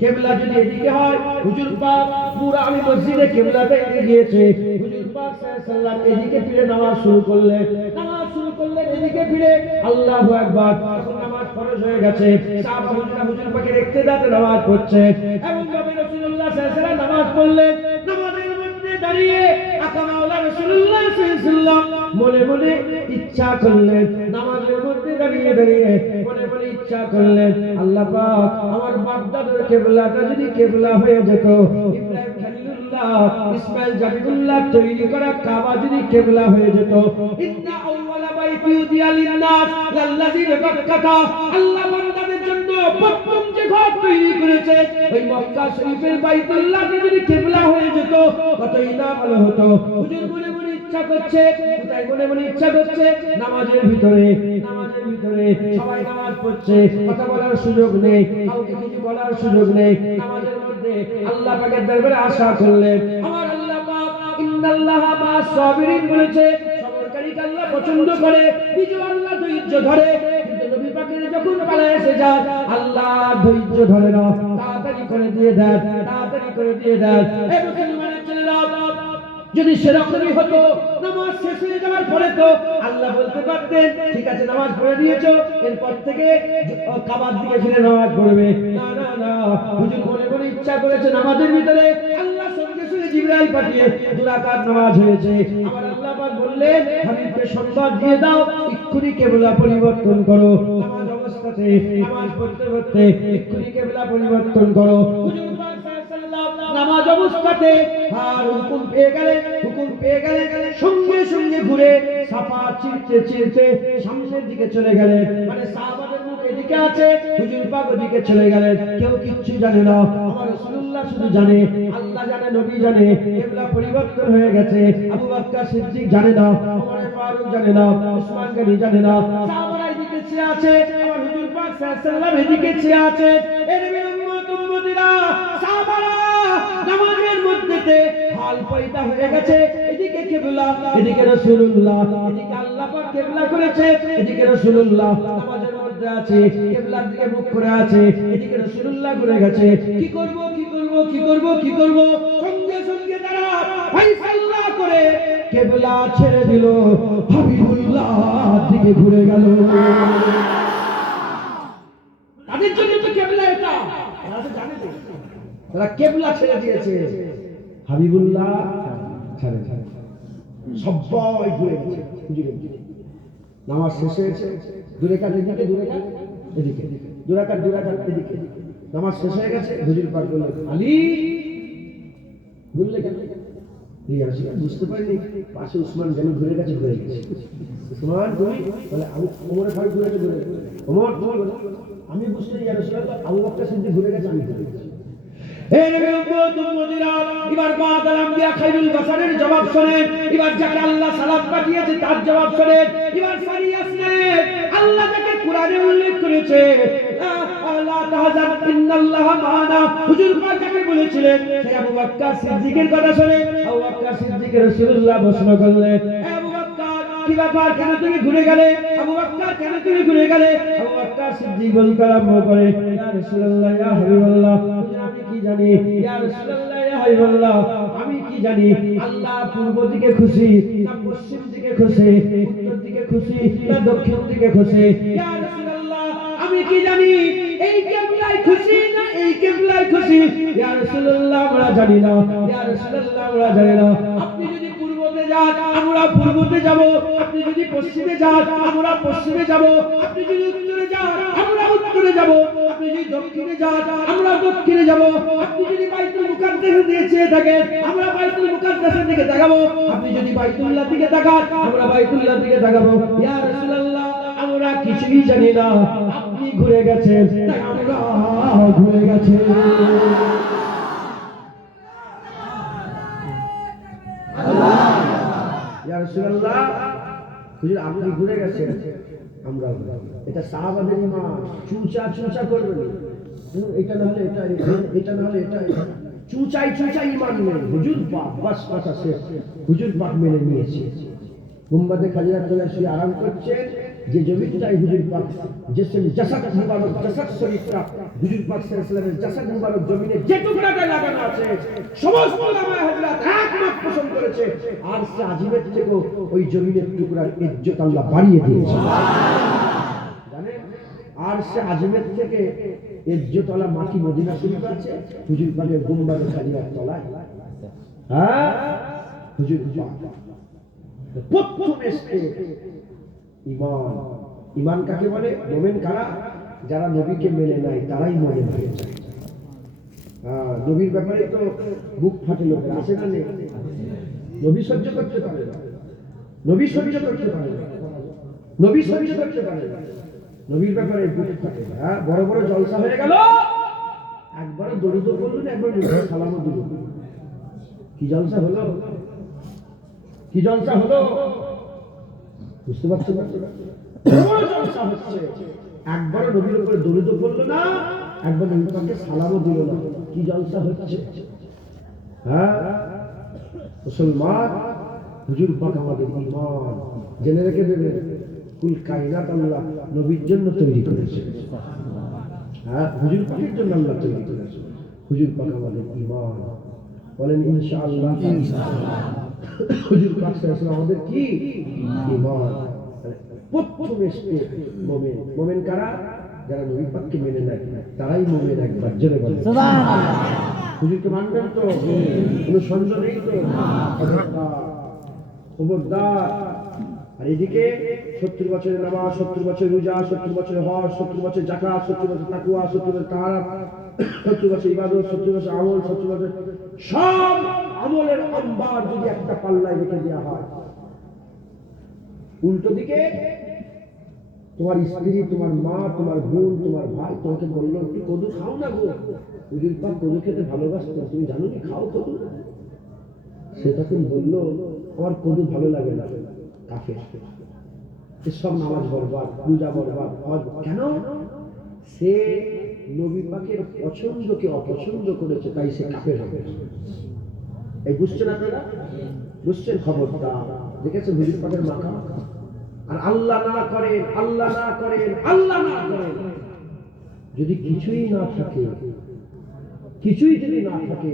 কিবলা যদি এদিকে হয়, হুজুর পাক পুরো আমি মসজিদে কিবলাতে গিয়েছে। হুজুর পাক সাল্লাল্লাহু আলাইহি এদিকে ফিরে নামাজ শুরু করলেন, নামাজ শুরু করলেন এদিকে ফিরে। আল্লাহু আকবার, এখন নামাজ ফরজ হয়ে গেছে। সাহাবা হুজুরা হুজুর পাকের ইক্তেদাতে নামাজ পড়ছে। এমন ভাবে রাসূলুল্লাহ সাল্লাল্লাহু আলাইহি নামাজ পড়লেন। নামাজের মধ্যে দাঁড়িয়ে আকা মাওলা রাসূলুল্লাহ সাল্লাল্লাহু আলাইহি মনে মনে ইচ্ছা করলেন, নামাজের মধ্যে দাঁড়িয়ে দাঁড়িয়ে মনে মনে ইচ্ছা করলেন, আল্লাহ পাক আমার বাগদাদের কিবলাটা যদি কিবলা হয়ে যেত, ইব্রাহিম খলিলুল্লাহ, ইসমাইল জাবিদুল্লাহ তৈরি করা কাবা যদি কিবলা হয়ে যেত। ইন্না আউওয়ালা বাইতি উদিয়া লিন-নাস লাল্লাযী বিবাক্কাতা, আল্লাহ বান্দাদের জন্য প্রথম যে ঘর তৈরি করেছে ওই মক্কা শরীফের বাইতুল্লাহ যদি কিবলা হয়ে যেত কতই না ভালো হতো। হুজুর মনে মনে ইচ্ছা করছে, কোথায় মনে মনে ইচ্ছা করছে? নামাজের ভিতরে, নামাজের ভিতরে সবাই নামাজ পড়ছে, কথা বলার সুযোগ নেই, কাউকে কিছু বলার সুযোগ নেই। নামাজের মধ্যে আল্লাহ পাকের দরবারে আশা করলেন, আমার আল্লাহ পাক ইন্নাল্লাহা মা'আস সাবিরিন বলেছে, সবরকারীকে আল্লাহ পছন্দ করে, বিজয় আল্লাহ ধৈর্য ধরে। কিন্তু নবী পাকের যখন পালা এসে যায় আল্লাহ ধৈর্য ধরে না, তাড়াতাড়ি করে দিয়ে দেন, তাড়াতাড়ি করে দিয়ে দেন। এই মুসলমানের ছেলেরা, যদি সেরকমই হতো নামাজ শেষ হয়ে যাওয়ার পরে তো আল্লাহ বলতে পারতেন, ঠিক আছে নামাজ পড়ে দিয়েছো, এরপর থেকে কাবার দিকে ফিরে নামাজ পড়বে। না না না, হুজুর মনে মনে ইচ্ছা করেছে নামাজের ভিতরে আল্লাহ সঙ্গে সঙ্গে জিবরাইল পাঠিয়ে 2 রাকাত নামাজ হয়েছে। আমার আল্লাহ পাক বললেন, হাবিবকে সংবাদ দিয়ে দাও, এক্ষুনি কিবলা পরিবর্তন করো। নামাজ অবস্থাতে, নামাজ পড়তে পড়তে এক্ষুনি কিবলা পরিবর্তন করো। হুজুর পাক সাল্লাল্লাহু আলাইহি ওয়াসাল্লাম নামাজ অবস্থাতে আর হুকুম পেয়ে গেলেন, হুকুম পেয়ে গেলেন, সঙ্গে সঙ্গে ঘুরে সাফা চিরতে চিরতে সামনের দিকে চলে গেলেন। মানে সাহাবাদের মুখ এদিকে আছে, হুজুর পাক ওদিকে চলে গেলেন। কেউ কিচ্ছু জানে না, আমার রাসূলুল্লাহ শুধু জানে, আল্লাহ জানে, নবী জানে কিবলা পরিবর্তন হয়ে গেছে। আবু বকর সিদ্দিক জানে না, ওমর ফারুক জানে না, উসমান গনি জানে না। সাহাবারা এদিকে চেয়ে আছে, আমার হুজুর পাক সাল্লাল্লাহু আলাইহি ওয়াসাল্লাম এদিকে চেয়ে আছে। এর উম্মত উম্মতিরা, সাহাবারা নামাজের মধ্যে হাল পয়দা হয়ে গেছে, এদিকে কিবলা, এদিকে রাসূলুল্লাহ, এদিকে আল্লাহ পাক কিবলা করেছে, এদিকে রাসূলুল্লাহ নামাজের মধ্যে আছে, কিবলার দিকে মুখ করে আছে, এদিকে রাসূলুল্লাহ ঘুরে গেছে। কি করব কি করব কি করব কি করব? সঙ্গে সঙ্গে তারা ফায়সালা করে কিবলা ছেড়ে দিল, হাবিবুল্লাহ দিকে ঘুরে গেল। তাদের জন্য তো কিবলা এটা, তারা তো জানে, তারা কিবলা ছেড়ে দিয়েছে, হাবিবুল্লাহ ছেড়ে ছেড়ে সবাই ঘুরে গেছে। নামাজ শেষ হয়েছে, 2 রাকাত এদিকে, 2 রাকাত এদিকে, 2 রাকাত এদিকে, নামাজ শেষ হয়ে গেছে। হুজুর পাক বললেন, আলী ঘুরলে কেন? বুঝতে পারিনি, পাশে উসমান যেন ঘুরে গেছে। উসমান তুমি বলে ওমরের ভাই ঘুরে গেছে। ওমর তুমি বলে আমি বুঝতে ইয়া রাসূলুল্লাহ আবু বকর সিদ্দিক ঘুরে গেছে, আমি ঘুরে গেছি। হে নবীর উম্মত উম্মতিরা, এবার বাদাল আম্বিয়া খাইরুল বাশারের জবাব শুনেন। এবার যাকে আল্লাহ সালাত পাঠিয়েছে তার জবাব শুনেন। এবার সারিয়া শুনেন, আল্লাহ যাকে কোরআনে উল্লেখ করেছে লা তাহজান ইন্নাল্লাহা মা'ানা, হুজুর পাক যাকে বলেছিলেন সেই আবু বকর সিদ্দিকের কথা শুনে আবু বকর সিদ্দিক রাসূলুল্লাহ প্রশ্ন করলেন, আবু বকর কি ব্যাপার, কেন তুমি ঘুরে গেলে? আবু বকর কেন তুমি ঘুরে গেলে? আবু বকর সিদ্দিক বলতে আরম্ভ করে, ইয়া রাসূলুল্লাহ ইয়া হাবিবাল্লাহ, আমি কি জানি ইয়া রাসূলুল্লাহ ইয়া হাবিবাল্লাহ, আমি কি জানি আল্লাহ পূর্ব দিকে খুশি না পশ্চিম দিকে খুশি, উত্তর দিকে খুশি না দক্ষিণ দিকে খুশি? ইয়া রাসূলুল্লাহ আমি কি জানি এই কিবলায় খুশি না এই কিবলায় খুশি? ইয়া রাসূলুল্লাহ আমরা জানি না, ইয়া রাসূলুল্লাহ আমরা জানি না। আপনি যদি পূর্বতে যান আমরা পূর্বতে যাব, আপনি যদি পশ্চিমে যান আমরা পশ্চিমে যাব, আপনি যদি উত্তরে যান আমরা উত্তরে যাব, আপনি যদি দক্ষিণে যান আমরা দক্ষিণে যাব, আপনি যদি বাইতুল মুকাদ্দাসের দিকে চেয়ে থাকেন আমরা বাইতুল মুকাদ্দাসের দিকে তাকাবো, আপনি যদি বাইতুল্লাহর দিকে তাকান আমরা বাইতুল্লাহর দিকে তাকাবো। ইয়া রাসূলুল্লাহ আমরা কিছুই জানি না, আপনি ঘুরে গেছেন তাই আমরা ঘুরে গেছি। ইয়া রাসূলুল্লাহ হুজুর আপনি ঘুরে গেছেন আমরা, এটা সাহাবাদের ঈমান, চুচা চুচা করবেন, এটা না হলে এটা, এটা না হলে এটা, চুচাই চুচাই ঈমান নেই। হুজুর পাক বাস কথা শেষ, হুজুর পাক মেনে নিয়েছে। গুম্বাদে খালিয়ার তলায় শুয়ে আরাম করছে, যে জমিটাই হুজুর পাক জিসম জাসাদ মুবারক জাসাদ শরীফটা হুজুর পাক সাল্লাল্লাহু আলাইহি ওয়াসাল্লামের জাসাদ মুবারক জমিনে যে টুকরাটা লাগানো আছে সমস্ত উলামায়ে হযরত একমত পোষণ করেছে, আর সে আজিমের থেকেও ওই জমিনের টুকরার ইজ্জত আল্লাহ বাড়িয়ে দিয়েছে। জানেন আর সে আজিমের থেকে ইজ্জতওয়ালা মাটি মদিনা শরীফ আছে হুজুর পাকের গুম্বাদে খালিয়ার তলায়। হ্যাঁ হুজুর পাক প্রথম এসে ঈমান, ঈমান কাকে বলে? মুমিন কারা? যারা নবীকে মেনে নেয় তারাই মুমিন হয়ে যায়। নবীর ব্যাপারে তো বুক ফাটে লোকের, আছে না নেই? নবী সহ্য করতে পারে না, নবী সহ্য করতে পারে না, নবী সহ্য করতে পারে না, নবীর ব্যাপারে বুক ফাটে। হ্যাঁ বড় বড় জলসা হয়ে গেল, একবারও দরুদ পড়ল না, একবার সালামও দিল। কি জলসা হলো, কি জলসা হলো বুঝতে পারছেন? জলসা হচ্ছে, একবারও নবীর উপরে দরুদ পড়লো না, একবার নবীর পাকে সালামও দিল না। কি জলসা হচ্ছে? হ্যাঁ মুসলমান হুজুর পাক আমাদের ঈমান জেনে রেখে দেবে, কুল কায়নাত আল্লাহ নবীর জন্য তৈরি করেছে। হ্যাঁ হুজুর পাকের জন্য আল্লাহ তৈরি করেছে। হুজুর পাক আমাদের ঈমান, বলেন ইনশাআল্লাহ। হুজুর পাক সাল্লাল্লাহু আলাইহি ওয়াসাল্লাম আমাদের কি ঈমান। প্রথম এসে মুমিন, মুমিন কারা? যারা নবী পাককে মেনে নেয় তারাই মুমিন। একবার জোরে বলেন সুবহানাল্লাহ। হুজুরকে মানবেন তো? কোনো সন্দেহ নেই তো? খবরদার। আর এদিকে 70 বছরের নামাজ, 70 বছর রোজা, 70 বছরের হজ, 70 বছর যাকাত, 70 বছর তাকওয়া, 70 বছর তাহারাত, 70 বছর ইবাদত, 70 বছর আমল, 70 বছর সব আমলের আম্বার যদি একটা পাল্লায় রেখে দেওয়া হয়, উল্টো দিকে তোমার স্ত্রী, তোমার মা, তোমার বোন, তোমার ভাই তোমাকে বললো একটু কদু খাও না গো, হুজুর পাক কদু খেতে ভালোবাসতো, তুমি জানো কি খাও কদু? সে তখন বললো আমার কদু ভালো লাগে না। কাফের, সব নামাজ বরবাদ, পূজা বরবাদ। কেন? সে নবী পাকের পছন্দকে অপছন্দ করেছে, তাই সে কাফের হবে। এই বুঝছেন আপনারা? বুঝছেন? খবরদার। দেখেছেন হুজুর পাকের মাথা? আর আল্লাহ না করেন, আল্লাহ না করেন, আল্লাহ না করেন, যদি কিছুই না থাকে, কিছুই যদি না থাকে,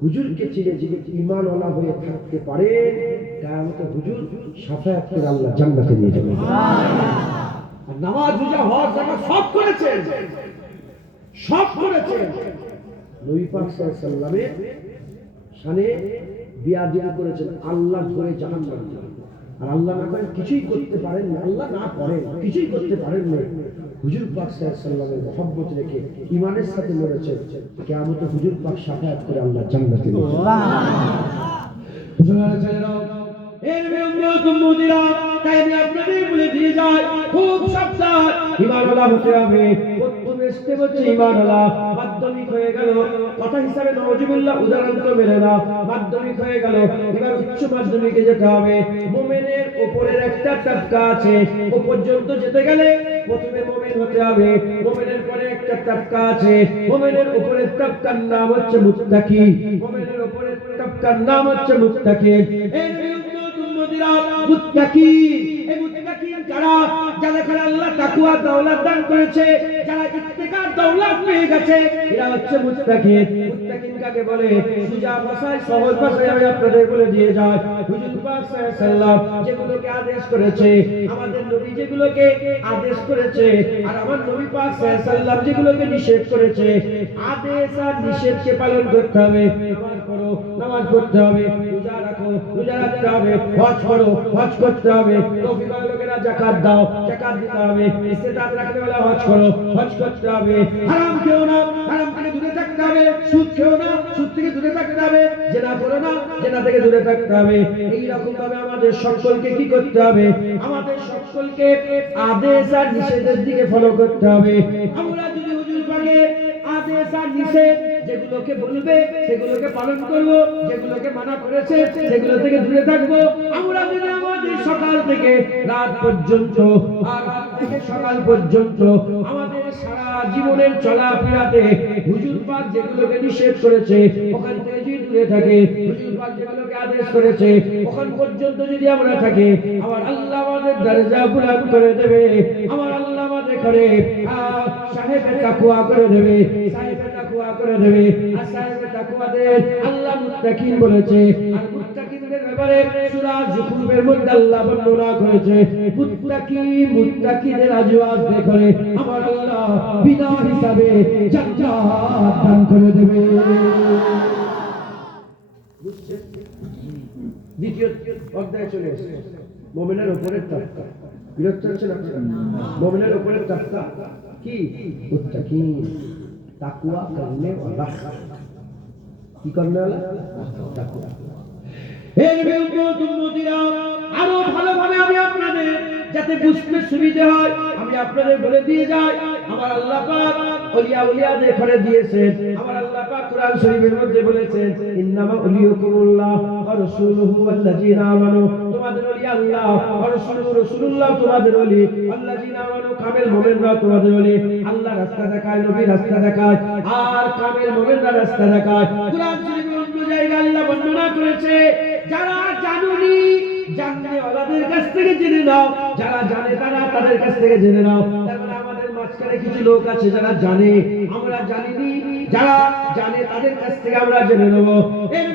হুজুরকে চিনে যদি ঈমানওয়ালা হয়ে থাকতে পারে, কিয়ামতে হুজুর শাফায়াত করে আল্লাহ জান্নাতে নিয়ে যাবে। আর নামাজ, রোজা, হজ, যাকাত সব করেছেন, সব করেছেন। নবী পাক সাল্লাল্লাহু আলাইহি ওয়াসাল্লামের শানে বিয়াদবি করেছেন, আল্লাহ ধরে জাহান্নামে যাবেন। আর আল্লাহ না করেন কিছুই করতে পারেন না, আল্লাহ না করেন কিছুই করতে পারেন না। হুজুর পাক সাল্লাল্লাহু আলাইহি মহব্বত রেখে ঈমানের সাথে লড়েছেন, কিয়ামতে হুজুর পাক শাফায়াত করে আল্লাহ জান্নাতে নিয়ে যাবেন। মুসলমানের ছেলেরাও, এর উম্মতিরা, তাই আমি আপনাদের বলে দিয়ে যাই, খুব সাবধান, ঈমানওয়ালা হতে হবে। প্রথম স্টেপ হচ্ছে ঈমানওয়ালা। মাধ্যমিক হয়ে গেল, কথা হিসাবে নাউজুবিল্লাহ উদাহরণ তো মেলে না, মাধ্যমিক হয়ে গেল, এবার উচ্চ মাধ্যমিকে যেতে হবে। মুমিনের উপরের একটা তাবকা আছে, ও পর্যন্ত যেতে গেলে প্রথমে মুমিন হতে হবে। মুমিনের পরে একটা তাবকা আছে, মুমিনের উপরের তাবকার নাম হচ্ছে মুত্তাকি। মুমিনের উপরের তাবকার নাম হচ্ছে মুত্তাকি। এই উম্মতিরা মুত্তাকি, এই মুত্তাকি যারা, যারা আল্লাহ তাকওয়া দৌলত দান করেছে, যারা ইত্তেকার দৌলত পেয়ে গেছে, এরা হচ্ছে মুত্তাকি। মুত্তাকিন কাকে বলে? সোজা ভাষায়, সহজ ভাষায় আমি আপনাদের বলে দিয়ে যাই। হুজুর পাক সাল্লাল্লাহু আলাইহি যেগুলোকে আদেশ করেছে, আমাদের নবী যেগুলোকে আদেশ করেছে, আর আমার নবী পাক সাল্লাল্লাহু আলাইহি যেগুলোকে নিষেধ করেছে, আদেশ আর নিষেধকে পালন করতে হবে। নামাজ পড়ো, নামাজ পড়তে হবে। রোজা রাখো, রোজা রাখতে হবে। হজ করো, হজ করতে হবে। তৌফিক ওয়ালা লোকেরা যাকাত দাও, যাকাত দিতে হবে। ইস্তেতাআত রাখতে হলে হজ করো, হজ করতে হবে। হারাম খেও না, হারাম থেকে দূরে থাকতে হবে। সুদ খেও না, সুদ থেকে দূরে থাকতে হবে। জিনা করো না, জিনা থেকে দূরে থাকতে হবে। এই রকম ভাবে আমাদের সকলকে কি করতে হবে? আমাদের সকলকে আদেশ আর নিষেধের দিকে ফলো করতে হবে। আমরা যদি হুজুর পাকের আদেশ আর নিষেধ যেগুলোকে বলবে সেগুলোকে পালন করব, যেগুলোকে মানা করেছে সেগুলো থেকে দূরে থাকবো। আমরা যদি আমাদের সকাল থেকে রাত পর্যন্ত, আর রাত থেকে সকাল পর্যন্ত আমাদের সারা জীবনের চলাফেরাতে হুজুর পাক যেগুলোকে নিষেধ করেছে ওখান থেকে যদি দূরে থাকে, হুজুর পাক যেগুলোকে আদেশ করেছে ওখান পর্যন্ত যদি আমরা থাকি, আমার আল্লাহ আমাদের দরজা বুলন্দ করে দেবে। আমার আল্লাহ আমাদের করে সাহেবে তাকওয়া করে দেবে, সাহেবে তাকওয়া করে দেবে। আর সাহেবে তাকওয়াদের আল্লাহ মুত্তাকিন বলেছে। আর মুত্তাকিনদের ব্যাপারে সূরা যুখরুফের মধ্যে আল্লাহ বর্ণনা করেছে, মুত্তাকিদের আজওয়াজ করে আমার আল্লাহ বিনা হিসাবে জান্নাত দান করে দেবে। দ্বিতীয় অধ্যায় চলে এসেছে, মুমিনের উপরের তাকওয়া। বিরক্ত হচ্ছেন আপনারা? মুমিনের উপরের তাকওয়া কি? মুত্তাকিন, তাকওয়া করনে ওয়ালা। কি করনে ওয়ালা? তাকওয়া। এই উম্মতিরা, আরো ভালোভাবে আমি আপনাদের যাতে বুঝতে সুবিধা হয় আমি আপনাদের বলে দিয়ে যাই। আমার আল্লাহ পাক ওলিয়াদের ঘরে দিয়েছেন। আমার আল্লাহ পাক কোরআন শরীফের মধ্যে বলেছেন, ইন্নামা ওলিয়াকুমুল্লাহ ওয়া রাসূলুহু ওয়াল্লাযিনা আমানু। তোমাদের ওলি আল্লাহ, ওয়া রাসূলুহু, রাসূলুল্লাহ তোমাদের ওলি, ওয়াল্লাযিনা আমানু কামেল মুমিনরা তোমাদের ওলি। আল্লাহ রাস্তা দেখায়, নবী রাস্তা দেখায়, আর কামেল মুমিনরা রাস্তা দেখায়। কোরআন শরীফের অন্য জায়গায় আল্লাহ বর্ণনা করেছে, যারা জানুনি জাননে ওয়ালাদের কাছ থেকে জেনে নাও, যারা জানে তারা তাদের কাছ থেকে জেনে নাও। তার মানে আমাদের মাঝখানে কিছু লোক আছে যারা জানে, আমরা জানিনি, যারা জানে তাদের কাছ থেকে আমরা জেনে নেব। এর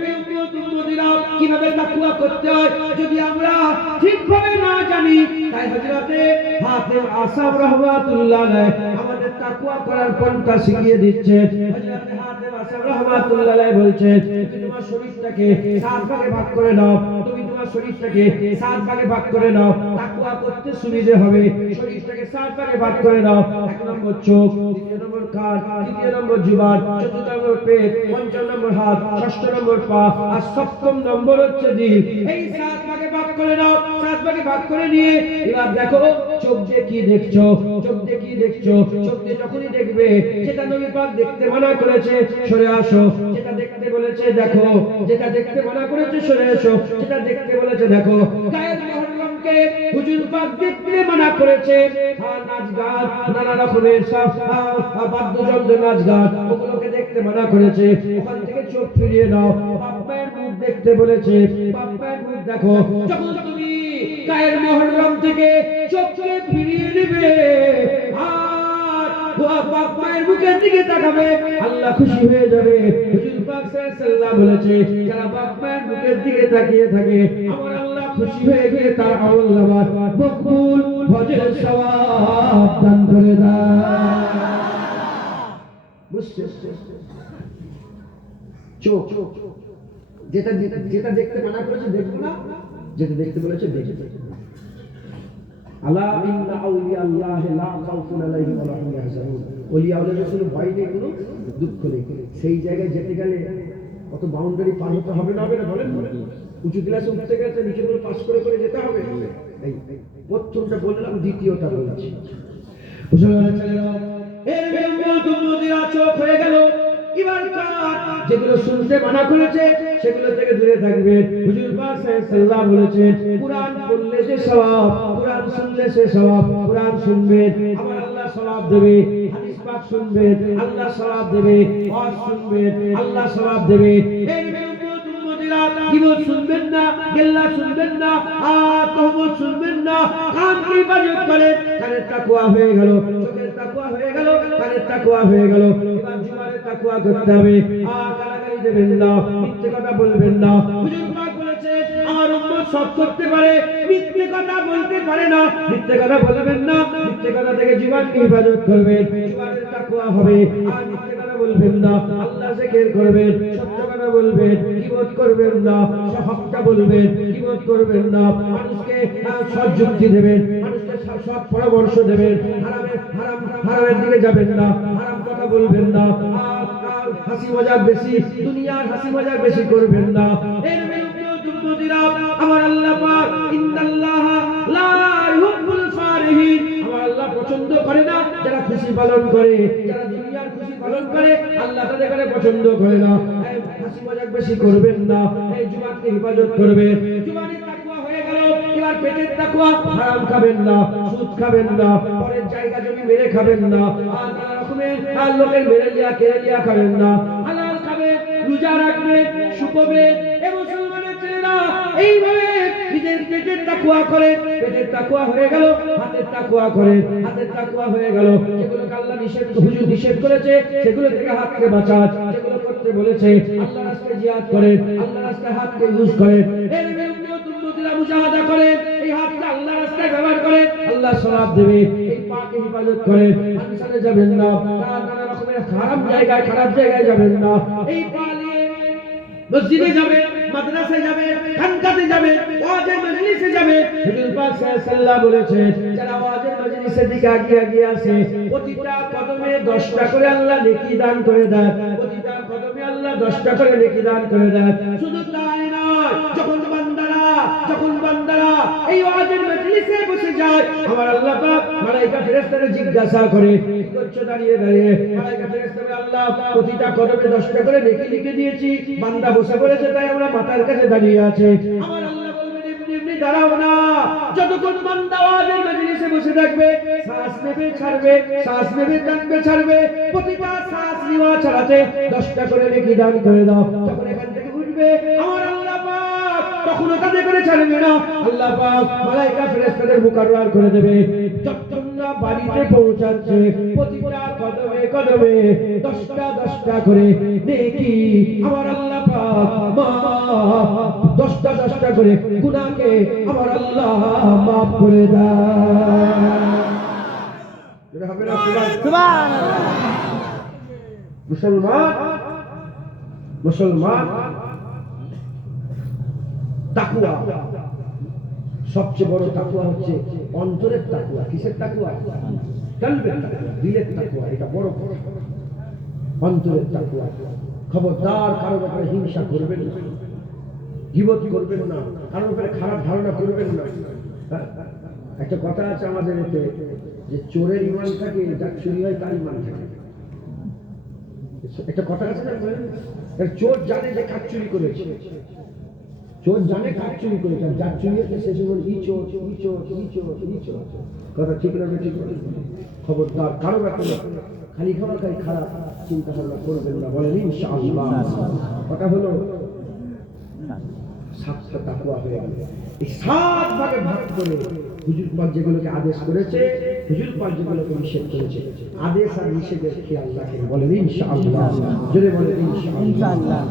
উম্মতিরা কিভাবে তাকওয়া করতে হয় যদি আমরা ঠিকভাবে না জানি, তাই হযরতে হাতিম আসাম রাহমাতুল্লাহ আলাইহি আমাদের তাকওয়া করার পন্থা শিখিয়ে দিচ্ছেন। হযরতে হাতিম আসাম রাহমাতুল্লাহ আলাইহি বলছেন, তুমি তোমার শরীরটাকে 7 ভাগে ভাগ করে নাও, তুমি তোমার শরীরটাকে 7 ভাগে ভাগ করে নাও, তাকওয়া করতে সুবিধা হবে। শরীরটাকে 7 ভাগে ভাগ করে নাও। 1 নম্বর চোখ, 2 নম্বর কান, 3 নম্বর জিহ্বা, 4 নম্বর পেট, 5 নম্বর হাত, 6 নম্বর পা, আর 7 নম্বর হচ্ছে দিল। এই 7 ভাগে ভাগ করে নাও। 7 ভাগে ভাগ করে নিয়ে এবার দেখো চোখ দিয়ে কি দেখছো, চোখ দিয়ে কি দেখছো। চোখ দিয়ে যখনই দেখবে যেটা নবী পাক দেখতে মানা করেছে সরে আসো, যেটা দেখতে বলেছে দেখো, যেটা দেখতে মানা করেছে সরে আসো, যেটা দেখতে বলেছে দেখো। গায়ের মহরমকে হুজুর পাক দেখতে মানা করেছে, নাচ গান, নানা রকমের সব বাদ্যযন্ত্র, নাচ গান, ওগুলোকে দেখতে মানা করেছে। ওখান থেকে চোখ ফিরিয়ে নাও। বাপ মায়ের মুখ দেখতে বলেছে, বাপ মায়ের মুখ দেখো। যখন তুমি গায়ের মহরম থেকে চোখকে ফিরিয়ে নেবে আর বাপ মায়ের মুখের দিকে তাকাবে, আল্লাহ খুশি হয়ে যাবে। হুজুর পাক সাল্লাল্লাহু বলেছে, যারা বাপ মায়ের মুখের দিকে তাকিয়ে থাকে আমার আল্লাহ খুশি হয়ে গিয়ে তার আমলনামা মকবুল হজের সওয়াব দান করে দেয়। বুঝছেন? চোখ যেটা যেটা দেখতে মানা করেছে দেখবো না, যেটা দেখতে বলেছে দেখতে। আলা ইন্না আউলিয়া আল্লাহ লা খাউফুন আলাইহিম ওয়া লা হুম ইয়াহজানুন। ওলিয়া আউলিয়াদের কোনো ভয় নেই, কোনো দুঃখ নেই। সেই জায়গায় যেতে গেলে কত বাউন্ডারি পার হতে হবে না, হবে না বলেন? উঁচু ক্লাসে উঠতে গেলে নিচেগুলো পাস করে করে যেতে হবে। এই প্রথমটা বললাম, দ্বিতীয়টা বলছি। মুসলমানের ছেলেরা, এর উম্মতিরা চোখ হয়ে গেল। এবার যেগুলো শুনতে মানা করেছে সেগুলো থেকে দূরে থাকবে। হুজুর পাক সাল্লাল্লাহু বলেছেন, কুরআন পড়লে যে সওয়াব, কুরআন শুনলে সে সওয়াব। কুরআন শুনবেন, আমার আল্লাহ সওয়াব দেবে। হাদিস পাক শুনবেন, আল্লাহ সওয়াব দেবে। ওয়াজ শুনবেন, আল্লাহ সওয়াব দেবে। এই উম্মতিরা গীবত শুনবেন না, গিল্লা শুনবেন না, তহমত শুনবেন না। কানকে হেফাজত করেন, কানের তাকওয়া হয়ে গেল, চোখের তাকওয়া হয়ে গেল, কানের তাকওয়া হয়ে গেল। এবার জীবনের তাকওয়া করতে হবে। গালাগালি দেবেন না, মিথ্যে কথা বলবেন না। হুজুর পাক বলেছেন, আমার উম্মত সব করতে পারে, মিথ্যে কথা বলতে পারে না। মিথ্যে কথা বলবেন না, মিথ্যে কথা থেকে জীবনকে হেফাজত করবেন। জীবনের তাকওয়া হবে। আর মিথ্যে কথা বলবেন না, আল্লাহ জিকির করবেন, সত্য কথা বলবেন, গীবত করবেন না, হকটা বলবেন, গীবত করবেন না। মানুষকে সৎ যুক্তি দেবেন, মানুষকে সৎ পরামর্শ দেবেন। হারামের দিকে যাবেন না, হারাম কথা বলবেন না। হাসি মজাক বেশি, দুনিয়ার হাসি মজাক বেশি করবেন না। এর বিরুদ্ধে উম্মতিরা, আমার আল্লাহ পাক ইন্নাল্লাহা লা ইউহিব্বুল ফারিহিন, আমার আল্লাহ পছন্দ করে না যারা খুশি পালন করে। যারা দুনিয়ার খুশি পালন করে, আল্লাহ তাদের পছন্দ করে না। হাসি মজাক বেশি করবেন না, এই জুবানকে হেফাজত করবেন। জুবানের তাকওয়া হয়ে গেল। এবার পেটের তাকওয়া, হারাম খাবেন না, সুদ খাবেন না, পরের জায়গা জমি মেরে খাবেন না, আর নানা রকমের লোকের মেরে লিয়া কেড়ে লিয়া খাবেন না। হালাল খাবেন, রোজা রাখবেন, শুকোবেন। এই মুসলমানের ছেলেরা এইভাবে নিজের পেটের তাকওয়া করেন। পেটের তাকওয়া হয়ে গেল, হাতের তাকওয়া করেন। হাতের তাকওয়া হয়ে গেল, যেগুলোকে আল্লাহ নিষেধ, হুজুর নিষেধ করেছে সেগুলো থেকে হাতকে বাঁচান। যেগুলো করতে বলেছে, আল্লাহর রাস্তায় জিহাদ করেন, আল্লাহর রাস্তায় হাতকে ইউজ করেন। এর বিরুদ্ধে উম্মতিরা মুজাহাদা করেন, এই হাতটা আল্লাহর রাস্তায় ব্যবহার করেন, আল্লাহ সওয়াব দেবে। এই পাকে হেফাজত করেন, আনসারে যাবেন না, নানা রকমের খারাপ জায়গায়, খারাপ জায়গায় যাবেন না। এই পা নিয়ে মসজিদে যাবে, মাদ্রাসায় যাবে, খানকাতে যাবে, ওয়াজের মজলিসে যাবে। হুজুর পাক সাল্লাল্লাহু বলেছেন, যারা ওয়াজের মজলিসের দিকে এগিয়ে আসে, প্রতিটা কদমে 10টা করে আল্লাহ নেকি দান করে দেয়। প্রতিটা কদমে আল্লাহ 10টা করে নেকি দান করে দেয়। শুধু তাই নয়, যখন বান্দারা এই ওয়াজের মজলিসে বসে যায়, আমার আল্লাহ পাক মালায়েকা ফেরেশতাকে জিজ্ঞাসা করে, কি করছো দাঁড়িয়ে দাঁড়িয়ে? মালায়েকা ফেরেশতাকে, আল্লাহ প্রতিটা কদমে 10টা করে নেকি লিখে দিয়েছি, বান্দা বসে পড়েছে তাই আমরা মাথার কাছে দাঁড়িয়ে আছে। আমার আল্লাহ বলবেন, এমনি দাঁড়াও না, যতক্ষণ বান্দা ওয়াজের মজলিসে বসে থাকবে, শ্বাস নেবে ছাড়বে, শ্বাস নেবে টানবে ছাড়বে, প্রতিটা শ্বাস নেওয়া ছাড়াতে 10টা করে নেকি দান করে দাও। যখন এখান থেকে উঠবে, আমার আল্লাহ পাক তখনও তাদের করে ছাড়বে না। আল্লাহ পাক মালায়েকা ফেরেশতাদের মুকাররার করে দেবে। যতক্ষণ না বাড়িতে পৌঁছাচ্ছে, প্রতিটা কদমে কদমে 10টা করে নেকি আমার আল্লাহ পাক 10টা করে গুনাহকে আমার আল্লাহ মাফ করে দেয়। সুবহানাল্লাহ। মুসলমান তাকওয়া, সবচেয়ে বড় তাকওয়া হচ্ছে অন্তরের তাকওয়া। কিসের তাকওয়া? কলবের তাকওয়া, দিলের তাকওয়া। এটা বড় অন্তরের তাকওয়া। খবরদার কারো ব্যাপারে হিংসা করবেন না, গীবত করবেন না, কারো ব্যাপারে খারাপ ধারণা করবেন না। একটা কথা আছে আমাদের এতে, যে চোরের ঈমান থাকে, যার চুরি হয় তার ঈমান থাকে। একটা কথা আছে না, চোর জানে যে কাজ চুরি করেছে, চোর জানে কাজ চুরি করেছে, যার চুরি হয়েছে সে সময় ই চোর। কথা ঠিক না? ঠিক। খবরদার কারো ব্যাপারে খালি খারাপ চিন্তা ভাবনা করবেন না, বলেন ইনশাআল্লাহ। কথা হলো 7টা তাকওয়া হয়ে গেল। এই 7 ভাগে ভাগ করে হুজুর পাক যেগুলোকে আদেশ করেছে, হুজুর পাক যেগুলোকে নিষেধ করেছে, আদেশ আর নিষেধের খেয়াল রাখেন, বলেন ইনশাআল্লাহ। জোরে বলেন ইনশাআল্লাহ।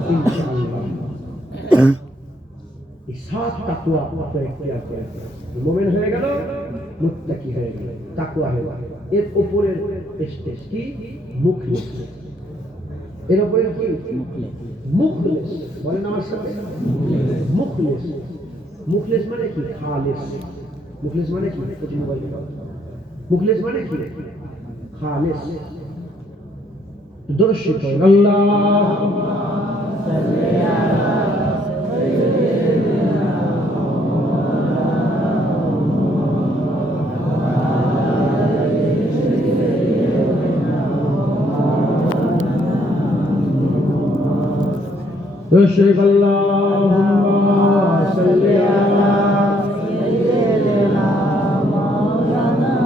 এই 7 তাকওয়া আপনারা ইখতিয়ার করেন, মুমিন হয়ে গেল, মুত্তাকি হয়ে গেল, তাকওয়া হয়ে গেল। এর উপরের স্টেজ কি? মুখলিস। এর উপরে কি? মুখলিস। বলেন আমার সাথে, মুখলিস। মুখলেস মানে কি? খালেস। মুখলেস মানে কি? মুখলেস মানে কি? খালেস। দরুদ শরীফ পড়েন, আল্লাহুম্মা সাল্লি আলা সাইয়্যিদিনা درود شریف اللهم صل على سيدنا مولانا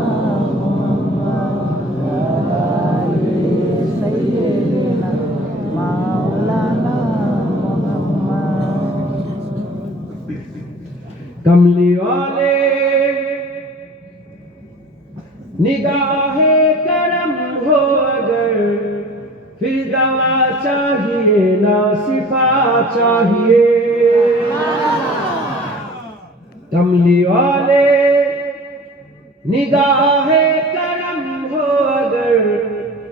محمد وعلى سيدنا مولانا محمد. کملی والے نگاہ کرم ہو اگر پھر دوا چاہیے نہ صفا چاہیے. کملی والے نگاہ کرم ہو اگر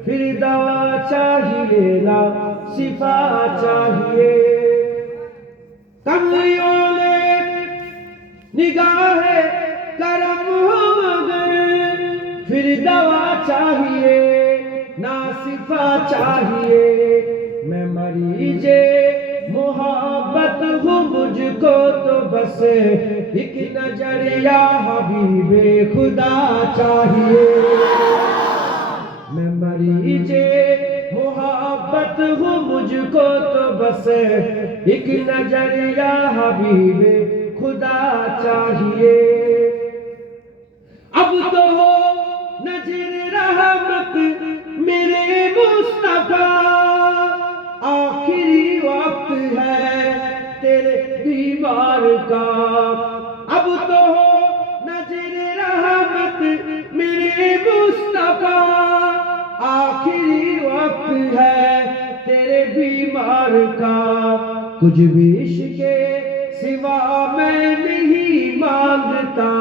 پھر دوا چاہیے نہ صفا چاہیے. کملی والے نگاہ کرم ہو اگر پھر دوا چاہیے نہ صفا چاہیے. میں مریض محبت ہوں مجھ کو تو بس ایک نظر یا حبیب خدا چاہیے. میں مریض محبت ہوں مجھ کو تو بس ایک نظر یا حبیب خدا چاہیے. اب تو ہو نظر رحمت میرے مصطفیٰ، آخری وقت ہے تیرے بیمار کا. اب تو ہو نظر رحمت میرے مصطفیٰ، آخری وقت ہے تیرے بیمار کا. کچھ بھی عشق کے سوا میں نہیں مانگتا،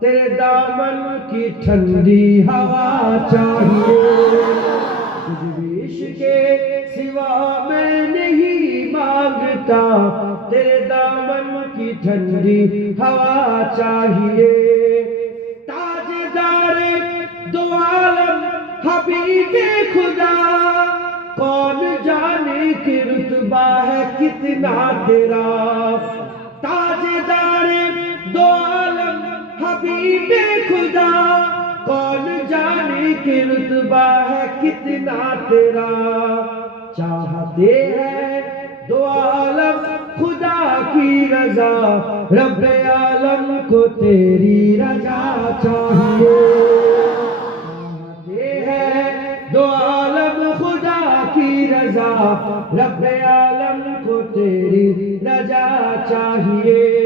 تیرے دامن کی ٹھنڈی ہوا چاہیے. کچھ بھی عشق کے سوا میں نہیں مانگتا، تیرے دامن کی ٹھنڈی ہوا چاہیے. تاجدار دو عالم حبیب خدا، کون جانے کہ رتبہ ہے کتنا تیرا. تاجدار دو عالم حبیب خدا، کون جانے کہ رتبہ ہے کتنا تیرا. چاہتے ہیں دو عالم خدا کی رضا، رب عالم کو تیری رضا چاہیے. چاہتے ہیں دو عالم خدا کی رضا، رب عالم کو تیری رضا چاہیے.